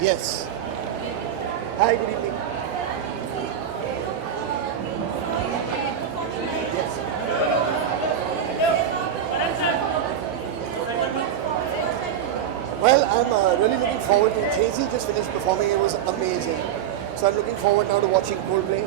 Yes. Hi, good evening. Yes. Well, I'm really looking forward to Jay-Z just finished performing. It was amazing. So I'm looking forward now to watching Coldplay.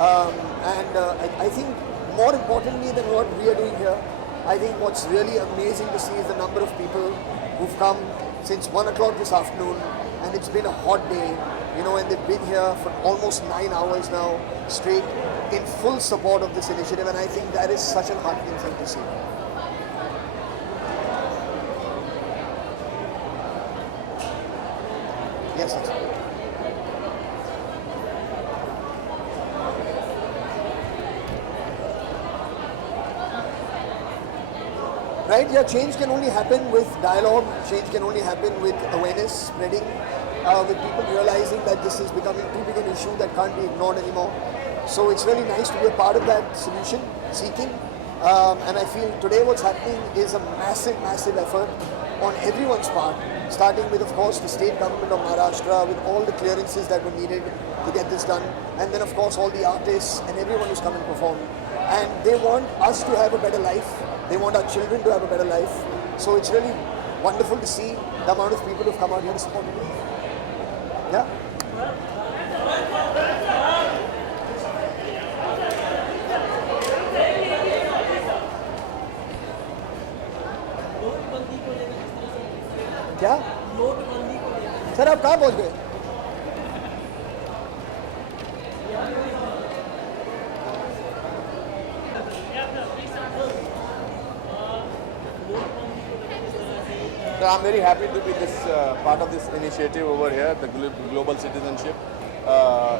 I think more importantly than what we are doing here, I think what's really amazing to see is the number of people who've come since 1 o'clock this afternoon, and it's been a hot day, and they've been here for almost 9 hours now straight in full support of this initiative, and I think that is such an heartening thing to see. Yes, that's right. Right, yeah, change can only happen with dialogue, change can only happen with awareness spreading, with people realizing that this is becoming too big an issue that can't be ignored anymore. So it's really nice to be a part of that solution seeking. And I feel today what's happening is a massive, massive effort on everyone's part, starting with, of course, the state government of Maharashtra with all the clearances that were needed to get this done. And then, of course, all the artists and everyone who's come and performed. And they want us to have a better life. They want our children to have a better life. So it's really wonderful to see the amount of people who've come out here to support me. Yeah? क्या sir आप कहाँ पहुँच गए So I'm very happy to be this part of this initiative over here, the global citizenship.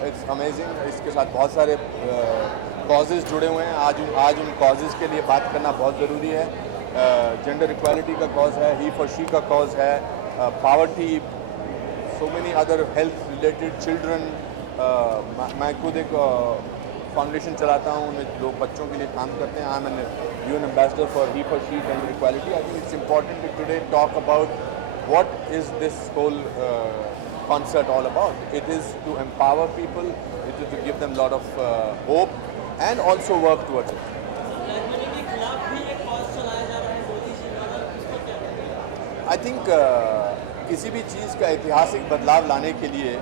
It's amazing. इसके साथ बहुत सारे causes जुड़े हुए हैं. आज उन causes के लिए बात करना बहुत ज़रूरी है. Gender equality का cause है, he for she का cause है, poverty, so many other health related children. मैं खुद एक फाउंडेशन चलाता हूँ, उनमें लोग बच्चों के लिए काम करते हैं. I'm an UN ambassador for he for she gender equality. I think it's important to today talk about what is this whole concert all about. It is to empower people, it is to give them a lot of hope and also work towards it. I think किसी भी चीज़ का ऐतिहासिक बदलाव लाने के लिए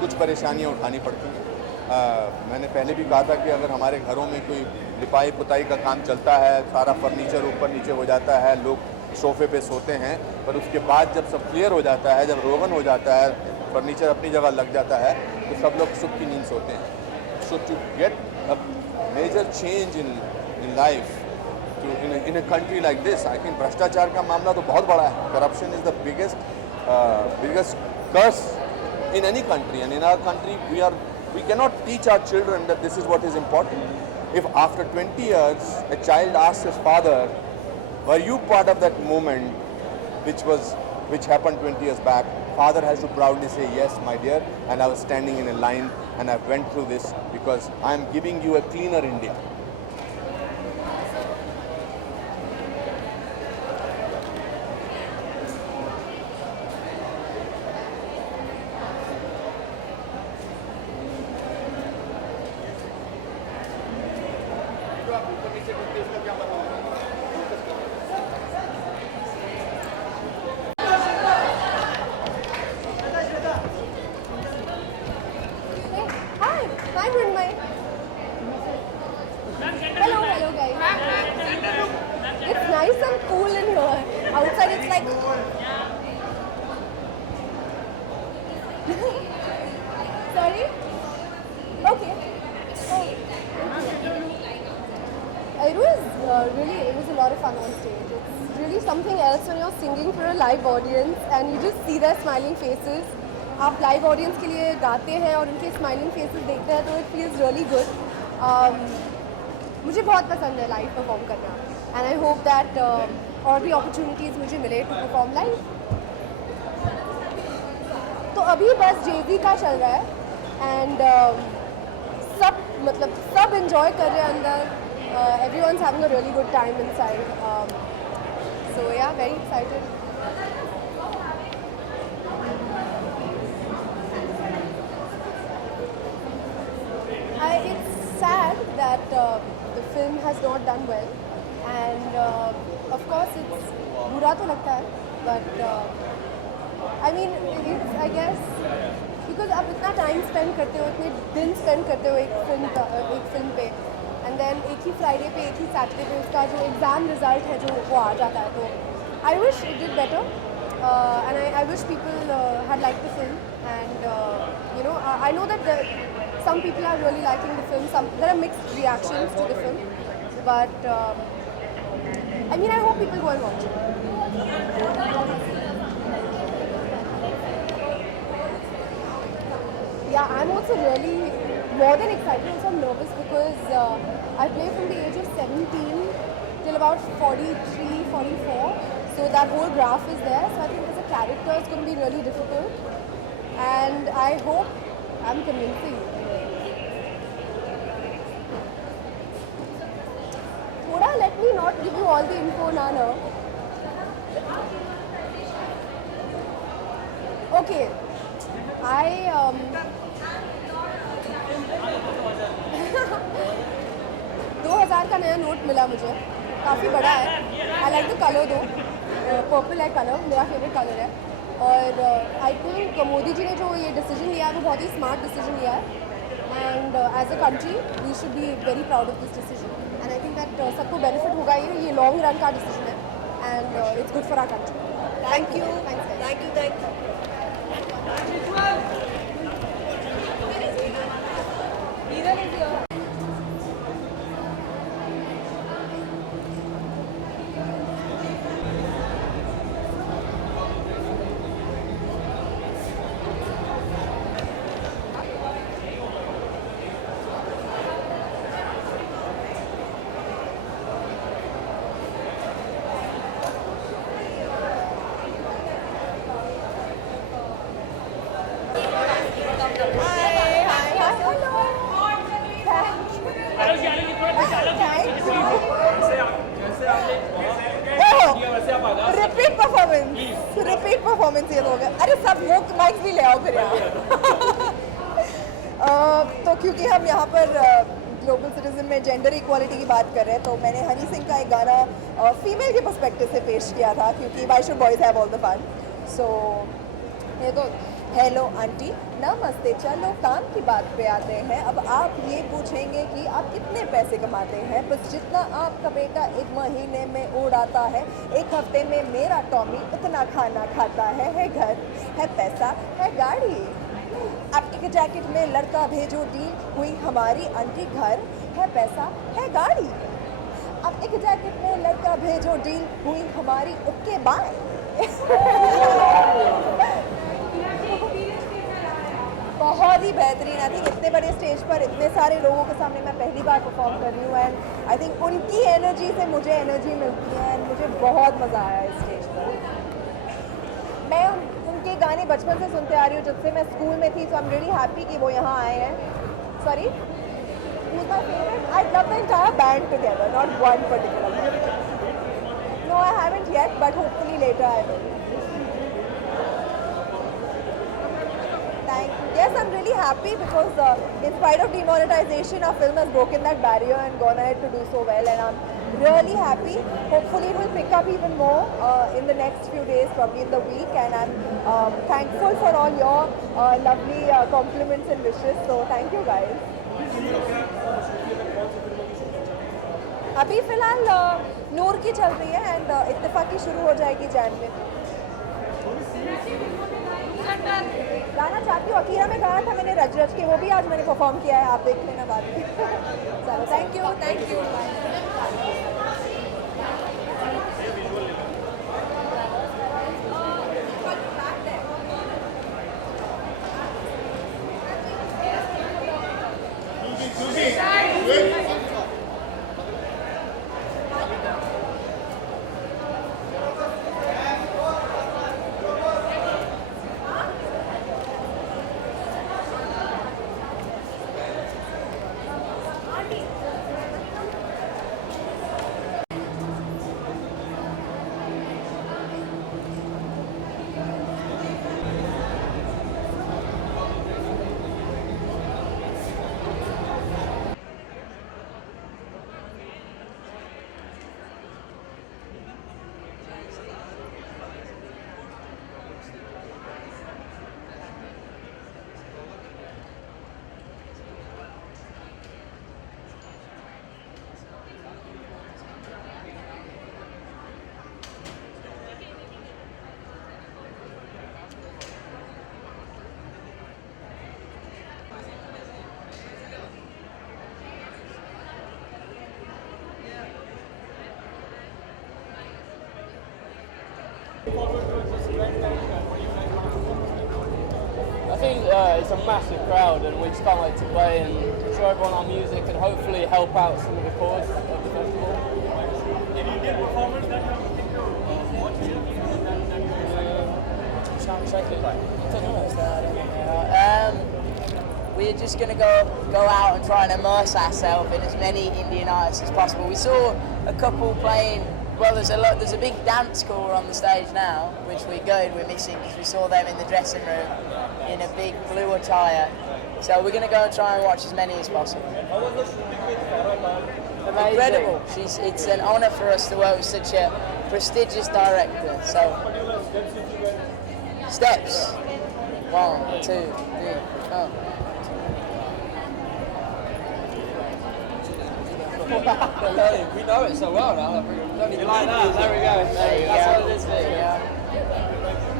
कुछ परेशानियाँ उठानी पड़ती हैं. मैंने पहले भी कहा था कि अगर हमारे घरों में कोई लिपाई पुताई का काम चलता है, सारा फर्नीचर ऊपर नीचे हो जाता है, लोग सोफे पे सोते हैं, पर उसके बाद जब सब क्लियर हो जाता है, जब रोगन हो जाता है, फर्नीचर अपनी जगह लग जाता है, तो सब लोग सुख की नींद सोते हैं. So to get a major change in life in a country like this, I think भ्रष्टाचार का मामला तो बहुत बड़ा है. Corruption is the biggest curse in any country, and in our country we cannot teach our children that this is what is important. If after 20 years a child asks his father, were you part of that moment which happened 20 years back, father has to proudly say, yes my dear, and I was standing in a line and I went through this because I am giving you a cleaner India. Hi, Brunmai. Hello guys. It's nice and cool in here. Outside it's like... Sorry? Okay. It was a lot of fun on stage. It's really something else when you're singing for a live audience and you just see their smiling faces. आप live audience के लिए गाते हैं और उनके smiling faces देखते हैं तो इट फील्स रियली गुड. मुझे बहुत पसंद है लाइव परफॉर्म करना एंड आई होप दैट और भी अपॉर्चुनिटीज़ मुझे मिले टू परफॉर्म लाइव. तो अभी बस Jay-Z का चल रहा है एंड सब इंजॉय कर रहे हैं अंदर. Everyone's having a really good time inside. So yeah, very excited. the film has not done well, and of course it's बुरा तो लगता है, but I mean it's I guess because आप इतना टाइम स्पेंड करते हो, इतने दिन स्पेंड करते हो एक फिल्म पे, एंड देन एक ही फ्राइडे पे, एक ही सैटरडे पे उसका जो एग्ज़ाम रिजल्ट है जो वो आ जाता है, तो I wish it did better, and I wish people had liked the film, and you know I know that some people are really liking the film, there are mixed reactions to the film, but I mean I hope people go and watch it. Yeah, I'm also really more than excited. Also, I'm nervous because I play from the age of 17 till about 43, 44. So that whole graph is there. So I think as a character, it's going to be really difficult. And I hope I'm convincing. Thoda, let me not give you all the info, Nana. Okay. I 2000 का नया note मिला मुझे, काफ़ी बड़ा है. I like the colour दो, purple है colour, मेरा फेवरेट कलर है. और आई थिंक मोदी जी ने जो ये डिसीजन लिया है वो बहुत ही स्मार्ट डिसीजन लिया है, and as a country we should be very proud of this decision, and I think that सबको बेनिफिट होगा. ये लॉन्ग रन का डिसीजन है, and it's good for our country. Thank you. Thank you. Repeat performance ये लोग, अरे सब मुफ्त माइक भी ले आओ फिर यहाँ. तो क्योंकि हम यहाँ पर ग्लोबल सिटीजन में जेंडर इक्वालिटी की बात कर रहे हैं, तो मैंने हनी सिंह का एक गाना फीमेल के पर्सपेक्टिव से पेश किया था, क्योंकि why should boys have all the fun. So ये तो हेलो आंटी नमस्ते, चलो काम की बात पे आते हैं. अब आप ये पूछेंगे कि आप कितने पैसे कमाते हैं. बस जितना आपका बेटा एक महीने में उड़ाता है, एक हफ्ते में मेरा टॉमी उतना खाना खाता है घर, है पैसा, है गाड़ी. अब एक जैकेट में लड़का भेजो डील हुई हमारी आंटी घर, है पैसा, है गाड़ी. अब एक जैकेट में लड़का भेजो डील हुई हमारी ओके बाय. बहुत ही बेहतरीन. आई थिंक इतने बड़े स्टेज पर इतने सारे लोगों के सामने मैं पहली बार परफॉर्म कर रही हूँ, एंड आई थिंक उनकी एनर्जी से मुझे एनर्जी मिलती है, एंड मुझे बहुत मज़ा आया इस स्टेज पर. मैं उनके गाने बचपन से सुनते आ रही हूँ, जब से मैं स्कूल में थी. सो आई एम रियली हैप्पी कि वो यहाँ आए हैं. Sorry, who's my favorite? I love the entire band together, not one particular one. No, I haven't yet, but hopefully later I will. Thank you. Yes, I'm really happy because in spite of demonetization, our film has broken that barrier and gone ahead to do so well, and I'm really happy. Hopefully it will pick up even more in the next few days, probably in the week, and I'm thankful for all your lovely compliments and wishes, so thank you guys. अभी फिलहाल नूर की चल रही है, and इत्तेफाकी शुरू हो जाएगी जैन में. गाना चाहती हूँ, अकीरा में गाया था मैंने रज रज के, वो भी आज मैंने परफॉर्म किया है, आप देख लेना बाद में. चलो thank you. it's a massive crowd, and we just can't wait to play and show everyone our music and hopefully help out some of the cause of the festival. An Indian performance that you're looking to watch here? Sound exactly like? I don't know. We're just going to go out and try and immerse ourselves in as many Indian artists as possible. We saw a couple playing. Well, there's a big dance corps on the stage now, which we're missing because we saw them in the dressing room in a big blue attire. So we're going to go and try and watch as many as possible. How was the shooting with Farah Khan? Amazing. Incredible. It's an honour for us to work with such a prestigious director. So steps. 1, 2, 3, 4. We know it so well now. You like that? There we go. That's what it is.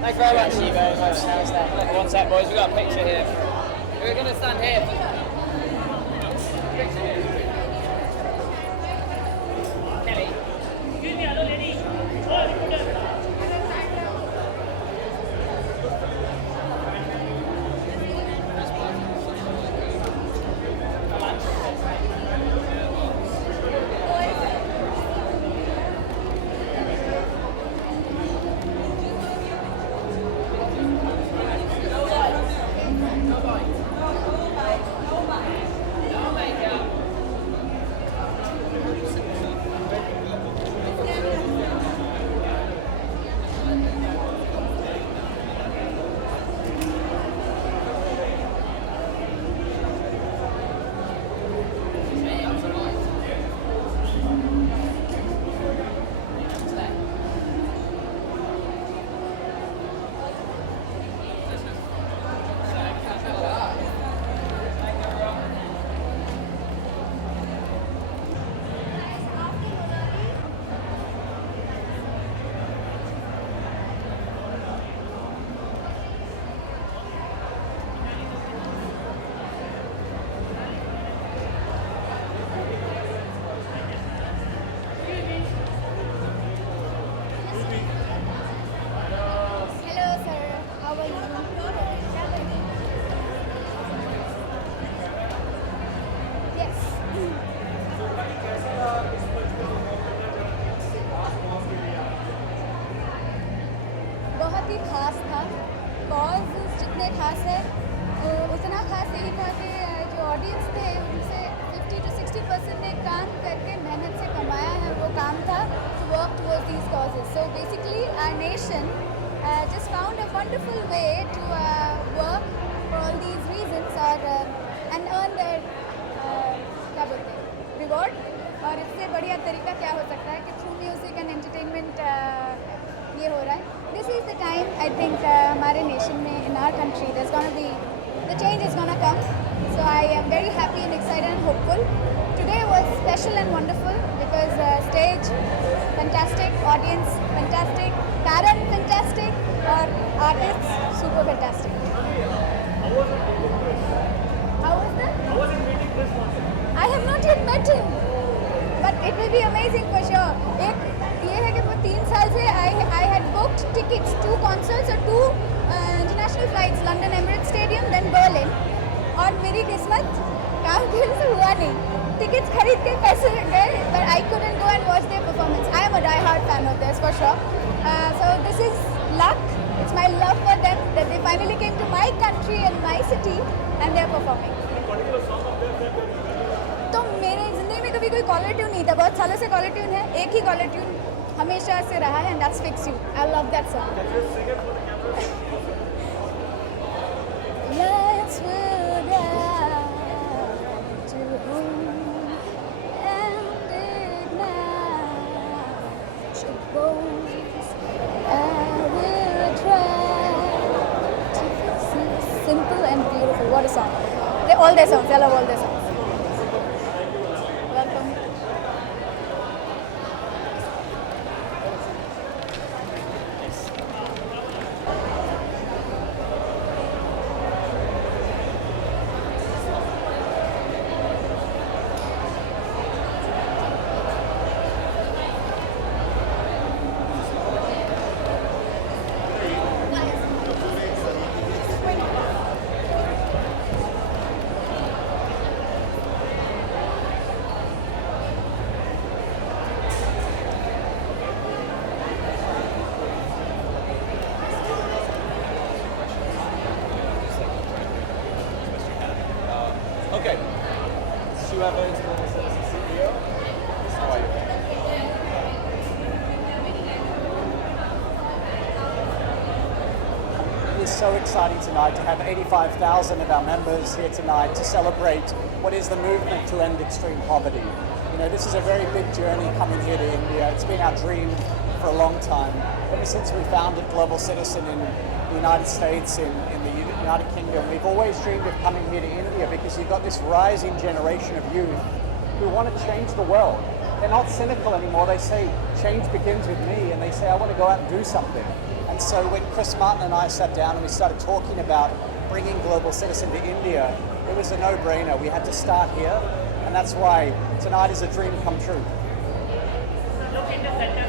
Thank you very much. Thank you very much. Nice day. One sec, boys. We've got a picture here. We're going to stand here. Picture here. Kelly. Excuse me, hello lady. Hello, sir. How are you? Yes. बहुत ही खास था. Cause जितने खास है उतना खास यही था कि जो ऑडियंस थे उनसे 50 to 60% ने काम करके मेहनत से कमाया है. वो काम था to work towards these causes. So basically our nation just found a wonderful way to work for all these reasons and earn their क्या बोलते हैं reward. और इससे बढ़िया तरीका क्या हो सकता है कि थ्रू म्यूजिक एंड एंटरटेनमेंट ये हो रहा है. This is the time I think हमारे nation में in our country there's gonna be the change is gonna come. So I am very happy and excited and hopeful. Today was special and wonderful because stage fantastic, audience fantastic, Karan fantastic, और artists super fantastic. How was that? How was it meeting this one? I have not yet met him, but it will be amazing for sure. एक ये है कि वो 3 साल से I had booked tickets, 2 concerts और 2 international flights, London Emirates Stadium, then Berlin. और मेरी किस्मत काम खेल से हुआ नहीं. Tickets खरीद के पैसे गए, but I couldn't go and watch their performance. I am a die-hard fan of theirs for sure. So this is luck. It's my love for them that they finally came to my country and my city and they are performing. तो मेरे ज़िंदगी में कभी कोई caller tune नहीं था. बहुत सालों से कॉलर ट्यून है. एक ही कॉलर ट्यून हमेशा से रहा है and that's Fix You. I love that song. Let's move down to home and ignite your bones. I will try to fix it. Simple and beautiful. What a song. All their songs. I love all their songs. Welcome. Okay. Stu Evans, Global Citizen CEO. How are you? It is so exciting tonight to have 85,000 of our members here tonight to celebrate what is the movement to end extreme poverty. You know, this is a very big journey coming here to India. It's been our dream for a long time. Ever since we founded Global Citizen in the United States, in the United Kingdom, we've always dreamed of coming here to India because you've got this rising generation of youth who want to change the world. They're not cynical anymore. They say, change begins with me, and they say, I want to go out and do something. And so when Chris Martin and I sat down and we started talking about bringing Global Citizen to India, it was a no-brainer. We had to start here, and that's why tonight is a dream come true. Look in the center.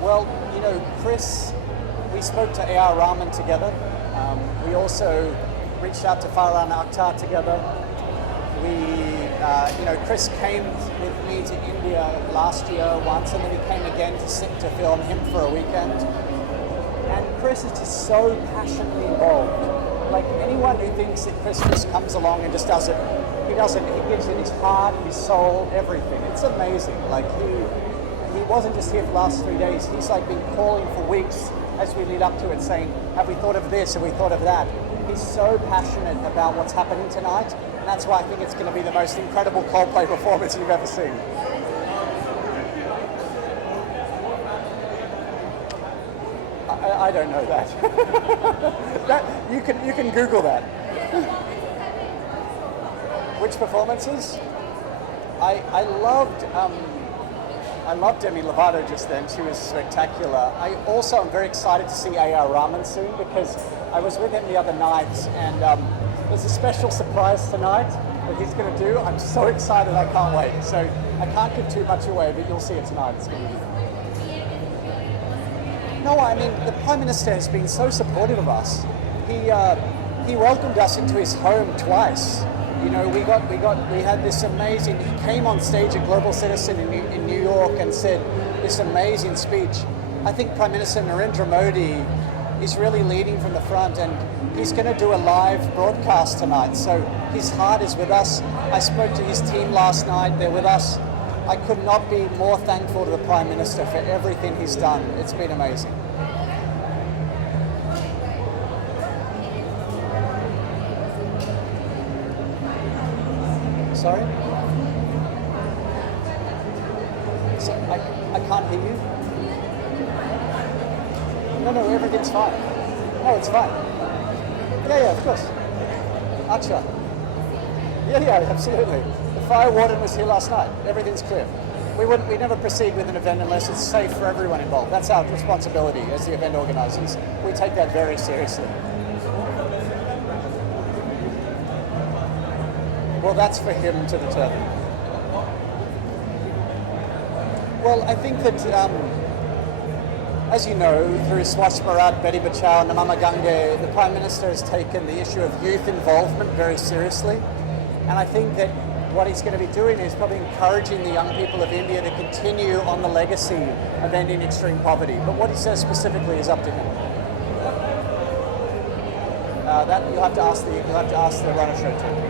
Well, you know, Chris, we spoke to A.R. Rahman together. We also reached out to Farhan Akhtar together. Chris came with me to India last year once, and then he came again to film him for a weekend. And Chris is just so passionately involved. Like anyone who thinks that Chris just comes along and just does it, he doesn't. He gives it his heart, his soul, everything. It's amazing. Like he wasn't just here for the last 3 days. He's like been calling for weeks as we lead up to it, saying, have we thought of this? Have we thought of that? He's so passionate about what's happening tonight, and that's why I think it's going to be the most incredible Coldplay performance you've ever seen. I don't know that. You can Google that. Which performances? I loved Demi Lovato just then. She was spectacular. I also am very excited to see A.R. Rahman soon because I was with him the other night, and there's a special surprise tonight that he's going to do. I'm so excited, I can't wait. So I can't give too much away, but you'll see it tonight. It's going to be good. No, I mean, the Prime Minister has been so supportive of us. He welcomed us into his home twice. You know, we had this amazing, he came on stage at Global Citizen in New York and said this amazing speech. I think Prime Minister Narendra Modi is really leading from the front, and he's going to do a live broadcast tonight. So his heart is with us. I spoke to his team last night, they're with us. I could not be more thankful to the Prime Minister for everything he's done. It's been amazing. Sorry? So, I can't hear you. No, everything's fine. No, it's fine. Yeah, of course. Acha. Yeah, absolutely. The fire warden was here last night. Everything's clear. We never proceed with an event unless it's safe for everyone involved. That's our responsibility as the event organizers. We take that very seriously. Well, that's for him to determine. Well, I think that, as you know, through Swachh Bharat, Beti Bachao, Namama Gange, the Prime Minister has taken the issue of youth involvement very seriously. And I think that what he's going to be doing is probably encouraging the young people of India to continue on the legacy of ending extreme poverty. But what he says specifically is up to him. That you'll have to ask the Runner Show team.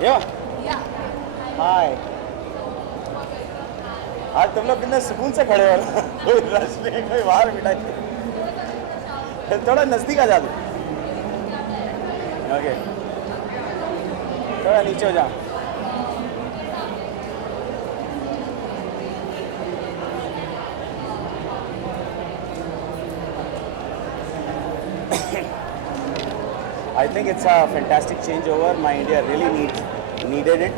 Yeah. Yeah. हाय। आज तुम लोग कितने सुकून से खड़े हो ना, कोई रश नहीं, कोई बाहर मिठाई। थोड़ा नजदीक आ जा दो। ओके, थोड़ा नीचे हो जा। I think it's a fantastic changeover. My India really needed it.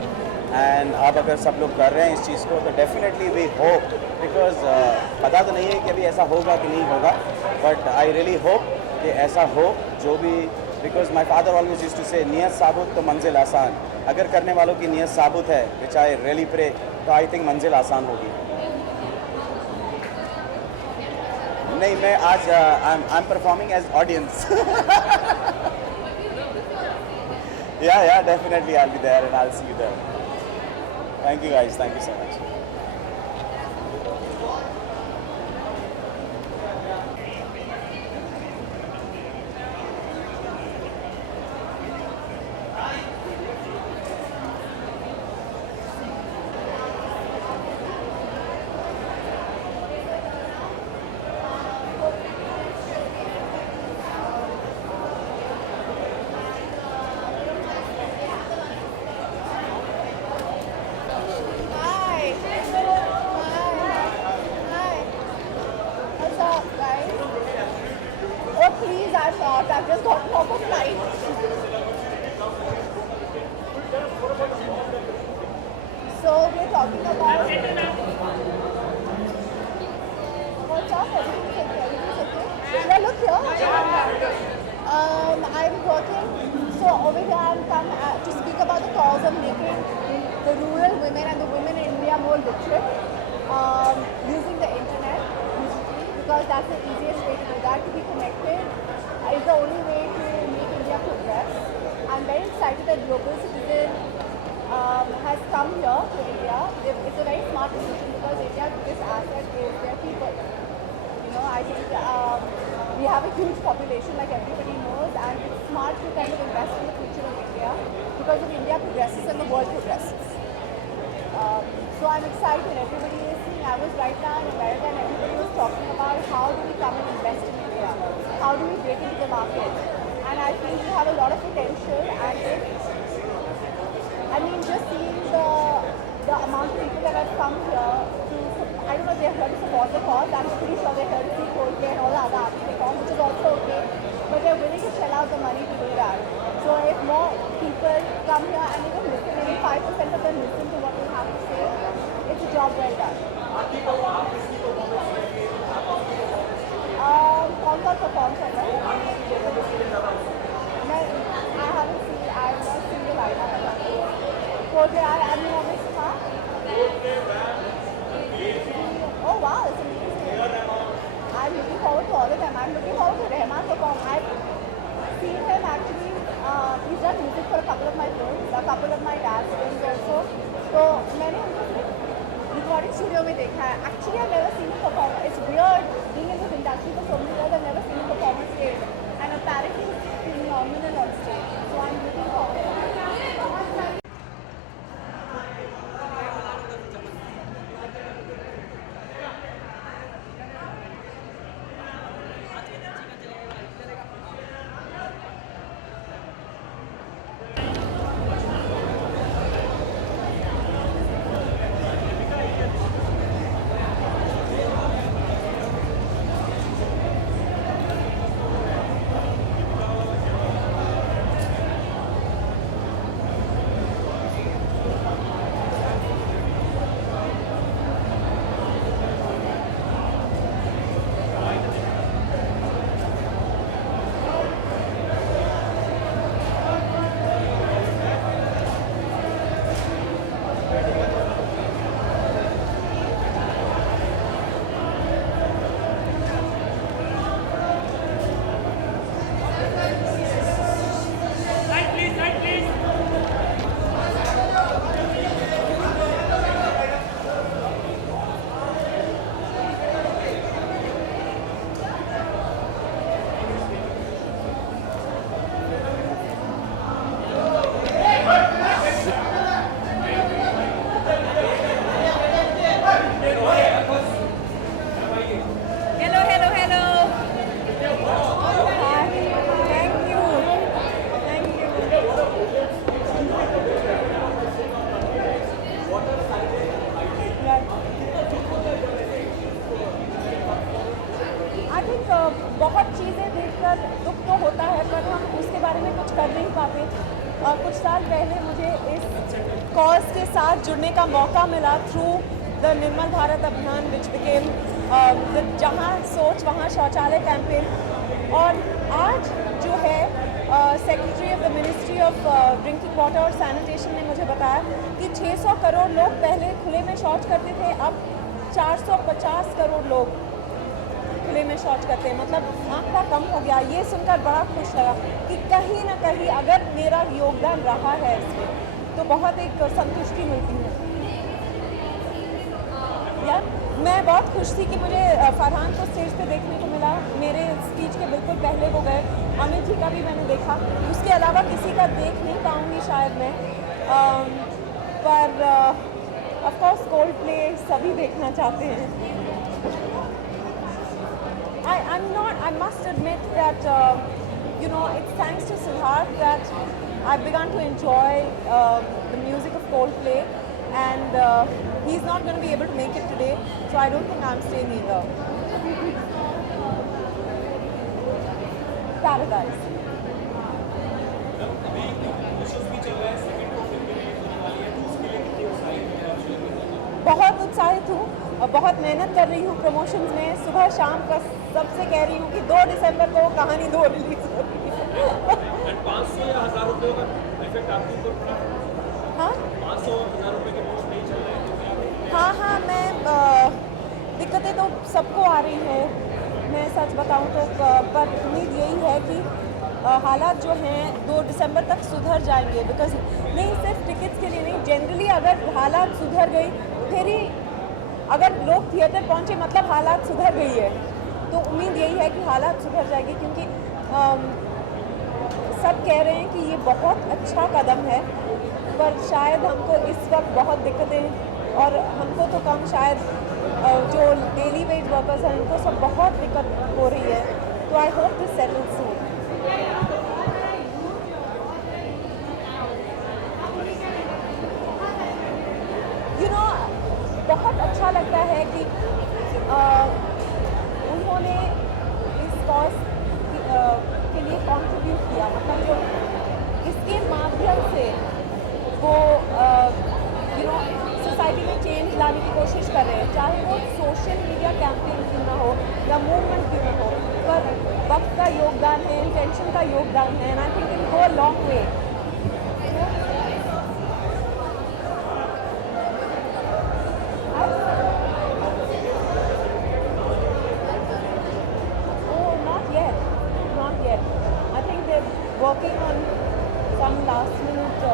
And अब अगर सब लोग कर रहे हैं इस चीज़ को तो डेफिनेटली वी होप, बिकॉज पता तो नहीं है कि अभी ऐसा होगा कि नहीं होगा, बट आई रियली होप कि ऐसा हो जो भी, because my father always used to say नियत साबुत तो मंजिल आसान। अगर करने वालों की नियत साबुत है, विच आई रियली प्रे, तो आई थिंक मंजिल आसान होगी। नहीं, मैं आज I am performing as audience. Yeah, definitely I'll be there and I'll see you there. Thank you guys, thank you so much. Hi. Hi. What's up, guys? Oh, please, I'm not. I've just gotten off a flight. So, we're talking about... What's up? Everything's okay. Everything's okay. Should I look here? I'm working. So, over here, I'm come to speak about the cause of making the rural women and the women in India more literate, using the internet, because that's the easiest way to do that. To be connected is the only way to make India progress. I'm very excited that Global Citizen has come here to India. It's a very smart decision because India's biggest asset is their people. You know, I think we have a huge population, like everybody knows, and it's smart to kind of invest in the future of India, because if India progresses, then the world progresses. So I'm excited. Everybody is seeing. I was right now in America, and everybody was talking about how do we come and invest in India? How do we break into the market? And I feel we have a lot of potential. And just seeing the amount of people that have come here to, I don't know, they're here to support the cause. I'm pretty sure they're here to see Coldplay and all the other artists perform, which is also okay. But they're willing to shell out the money to do that. So if more people come here and even listen, maybe 5% of them listen to what we have to say, it's a job well done. कौन सा perform कर रहा है? I haven't seen, I've not seen the lineup. Coldplay, I mean, obviously, huh? Oh wow, it's amazing. I'm looking forward to all of them. I'm looking forward to Rahman perform. I've seen him actually. He's done music for a couple of my films, a couple of my dad's films also. So मैंने उनको recording studio में देखा है. Actually, I've never seen him perform. It's weird being in this industry for so many years. I've never seen him perform on stage. होता है पर हम उसके बारे में कुछ कर नहीं पाते। कुछ साल पहले मुझे इस कॉज के साथ जुड़ने का मौका मिला थ्रू द निर्मल भारत अभियान विच बिकेम जहाँ सोच वहाँ शौचालय कैंपेन। और आज जो है secretary of the ministry of drinking water और सैनिटेशन ने मुझे बताया कि 600 करोड़ लोग पहले खुले में शौच करते थे, अब 450 करोड़ लोग खुले में शौच करते हैं, मतलब आंकड़ा कम हो गया। ये सुनकर बड़ा खुश लगा कि कहीं ना कहीं अगर मेरा योगदान रहा है इसमें तो बहुत एक संतुष्टि मिलती है। यार मैं बहुत खुश थी कि मुझे फरहान को स्टेज पे देखने को मिला। मेरे स्पीच के बिल्कुल पहले वो गए। अमित जी का भी मैंने देखा, उसके अलावा किसी का देख नहीं पाऊँगी शायद मैं, पर ऑफ कोर्स कोल्ड प्ले सभी देखना चाहते हैं। I must admit that it's thanks to Siddharth that I've begun to enjoy the music of Coldplay, and he's not going to be able to make it today, so I don't think I'm staying either. Paradise. बहुत उत्साहित हूँ और बहुत मेहनत कर रही हूँ promotions में। सुबह शाम का सबसे कह रही हूँ कि 2 दिसंबर को कहानी 2 रिलीज हो रही है। 500 या 1000 रुपये का इफेक्ट आपके ऊपर पड़ा? हाँ 500 1000 रुपये के पोस्ट नहीं चल रहे? हाँ मैं दिक्कतें तो सबको आ रही है, मैं सच बताऊँ तो, पर उम्मीद यही है कि हालात जो हैं 2 दिसंबर तक सुधर जाएंगे। बिकॉज नहीं सिर्फ टिकट्स के लिए नहीं, जनरली अगर हालात सुधर गई फिर ही अगर लोग थिएटर पहुँचे मतलब हालात सुधर गई है, तो उम्मीद यही है कि हालात सुधर जाएगी। क्योंकि सब कह रहे हैं कि ये बहुत अच्छा कदम है, पर शायद हमको इस वक्त बहुत दिक्कतें, और हमको तो कम शायद जो डेली वेज वर्कर्स हैं उनको सब बहुत दिक्कत हो रही है। तो आई होप दिस सेटल्स सून। बहुत अच्छा लगता है कि उन्होंने इस कॉज के लिए कंट्रीब्यूट किया, मतलब जो इसके माध्यम से वो सोसाइटी में चेंज लाने की कोशिश कर रहे हैं, चाहे वो सोशल मीडिया कैंपेन क्यों ना हो या मूवमेंट क्यों ना हो, पर वक्त का योगदान है, इंटेंशन का योगदान है, and I think it go a long way. Working on some last minute,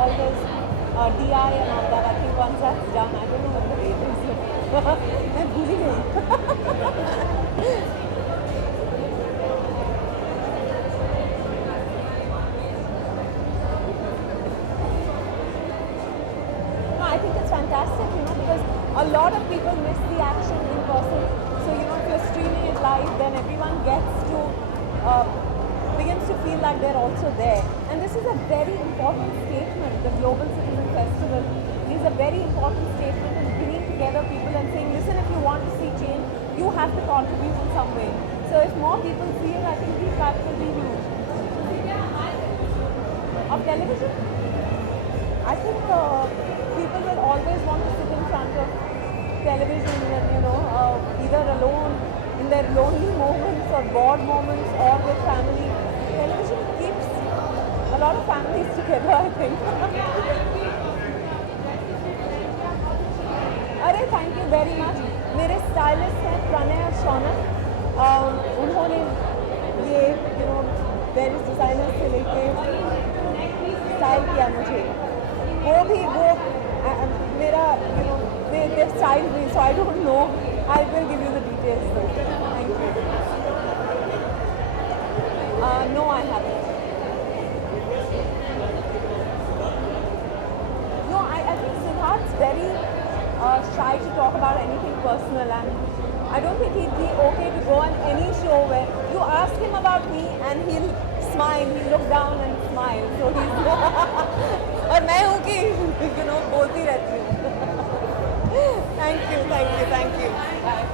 all those DI and all that. I think once that's done, I don't know when the date is. मैं भूल ही गई। No, I think it's fantastic, because a lot of people miss the action in person. So if you're streaming it live, then everyone gets to begins to feel like they're also there. And this is a very important statement. The Global Citizen Festival is a very important statement in bringing together people and saying, listen, if you want to see change, you have to contribute in some way. So if more people see it, I think the impact will be huge. Of television, I think people will always want to sit in front of television and, either alone in their lonely moments or bored moments or with family. Television keeps a lot of families together, I think. अरे thank you very much. मेरे stylist हैं प्रणय और शौनक, उन्होंने ये various designer से लेके style किया मुझे। वो मेरा they styled me, so I don't know. I will give you the details though. Thank you. No, I haven't. No, I think Siddharth's very shy to talk about anything personal, and I don't think he'd be okay to go on any show where you ask him about me and he'll smile, he'll look down and smile. So he's और मैं हूँ कि बोलती रहती हूँ। Thank you, thank you, thank you. Bye.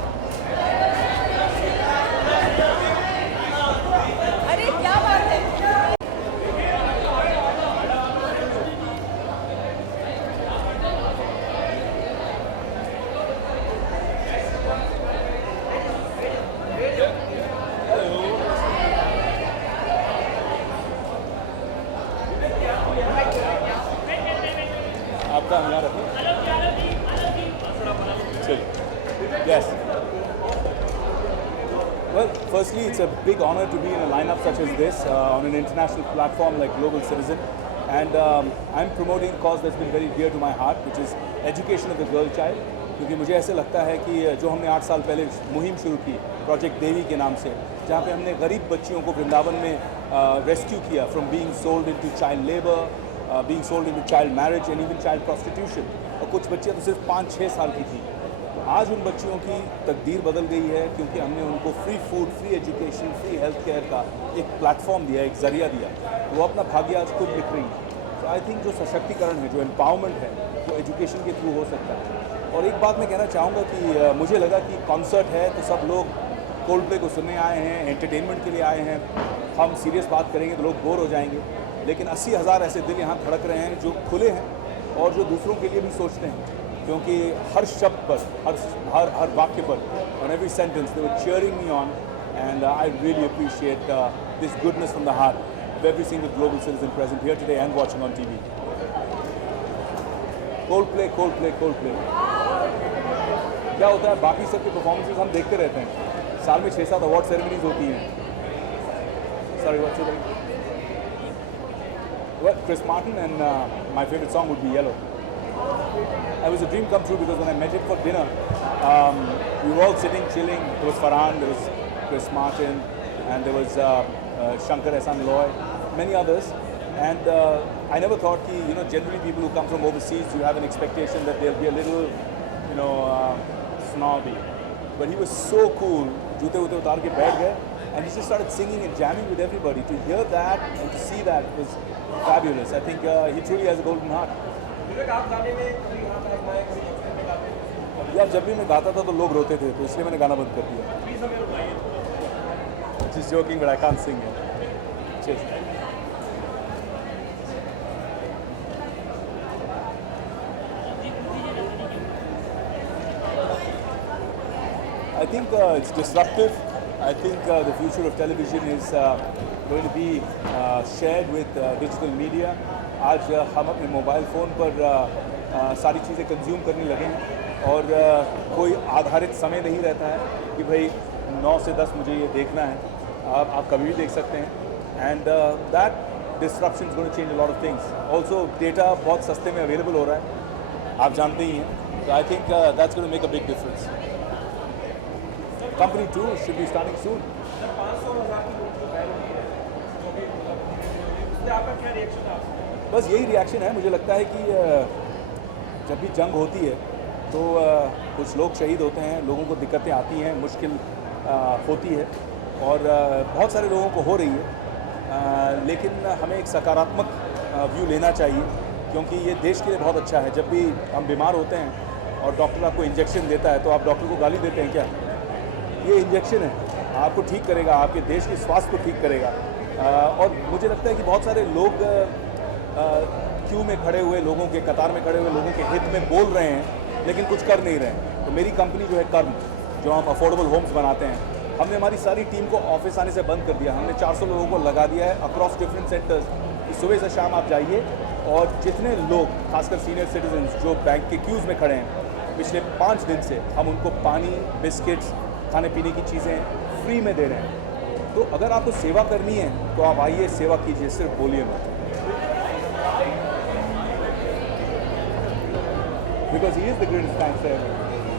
firstly, it's a big honor to be in a lineup such as this on an international platform like Global Citizen. And I'm promoting a cause that's been very dear to my heart, which is education of the girl child. क्योंकि मुझे ऐसे लगता है कि जो हमने 8 साल पहले मुहिम शुरू की प्रोजेक्ट देवी के नाम से, जहाँ पे हमने गरीब बच्चियों को वृंदावन में रेस्क्यू किया from being sold into child labour, being sold into child marriage and even child prostitution, और कुछ बच्चियाँ तो सिर्फ 5-6 साल की थी। तो आज उन बच्चियों की तकदीर बदल गई है क्योंकि हमने उनको free food, free education, free health care का एक प्लेटफॉर्म दिया, एक ज़रिया दिया। वो अपना भाग्य आज खुद लिख रही है। तो आई थिंक जो सशक्तिकरण है, जो एम्पावरमेंट है, वो एजुकेशन के थ्रू हो सकता है। और एक बात मैं कहना चाहूँगा कि मुझे लगा कि कॉन्सर्ट है तो सब लोग कोल्ड प्ले को सुनने आए हैं, एंटरटेनमेंट के लिए आए हैं। हम सीरियस बात करेंगे तो लोग बोर हो जाएंगे, लेकिन 80,000 ऐसे दिल यहाँ धड़क रहे हैं जो खुले हैं और जो दूसरों के लिए भी सोचते हैं, क्योंकि हर शब्द पर, हर वाक्य पर, on every sentence they were cheering me on, and I really appreciate this goodness from the heart of every single global citizen present here today and watching on TV. Cold play, cold play, cold play. क्या होता है, बाकी सबके performances हम देखते रहते हैं, साल में 6-7 अवार्ड सेरेमनीज होती हैं। Sorry, what's your name? Well, Chris Martin, and my favorite song would be Yellow. It was a dream come true because when I met him for dinner, we were all sitting, chilling. There was Farhan, there was Chris Martin, and there was Shankar Ehsan Loy, many others. And I never thought that, you know, generally people who come from overseas, you have an expectation that they'll be a little, you know, snobby. But he was so cool. Joote woote utar ke baith gaye, and he just started singing and jamming with everybody. To hear that and to see that was fabulous. I think he truly has a golden heart. यार जब भी मैं गाता था तो लोग रोते थे, तो इसलिए मैंने गाना बंद कर दिया। Just joking, but I can't sing it. Cheers. I think it's disruptive. I think the future of television is going to be shared with digital media. आज हम अपने मोबाइल फ़ोन पर सारी चीज़ें कंज्यूम करने लगे हैं और कोई आधारित समय नहीं रहता है कि भाई 9 से 10 मुझे ये देखना है, आप कभी भी देख सकते हैं। And that disruption is going to change a lot of things. Also data बहुत सस्ते में अवेलेबल हो रहा है, आप जानते ही हैं। तो I think that's going to make a big difference. Company 2 should be starting soon. बस यही रिएक्शन है। मुझे लगता है कि जब भी जंग होती है तो कुछ लोग शहीद होते हैं, लोगों को दिक्कतें आती हैं, मुश्किल होती है और बहुत सारे लोगों को हो रही है, लेकिन हमें एक सकारात्मक व्यू लेना चाहिए क्योंकि ये देश के लिए बहुत अच्छा है। जब भी हम बीमार होते हैं और डॉक्टर आपको इंजेक्शन देता है तो आप डॉक्टर को गाली देते हैं क्या? ये इंजेक्शन है, आपको ठीक करेगा, आपके देश के स्वास्थ्य को ठीक करेगा। और मुझे लगता है कि बहुत सारे लोग क्यू में खड़े हुए लोगों के, कतार में खड़े हुए लोगों के हित में बोल रहे हैं लेकिन कुछ कर नहीं रहे हैं। तो मेरी कंपनी जो है कर्म, जो हम अफोर्डेबल होम्स बनाते हैं, हमने हमारी सारी टीम को ऑफिस आने से बंद कर दिया। हमने 400 लोगों को लगा दिया है अक्रॉस डिफरेंट सेंटर्स कि सुबह से शाम आप जाइए और जितने लोग, खासकर सीनियर सिटीजन्स जो बैंक के क्यूज़ में खड़े हैं, पिछले 5 दिन से हम उनको पानी, बिस्किट्स, खाने पीने की चीज़ें फ्री में दे रहे हैं। तो अगर आपको सेवा करनी है तो आप आइए, सेवा कीजिए, सिर्फ बोलिए मत। Because he is the greatest gangster ever.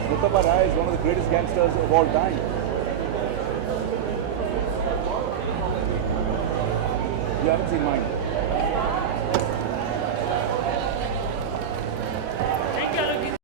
Mustafa Rai is one of the greatest gangsters of all time. You haven't seen mine.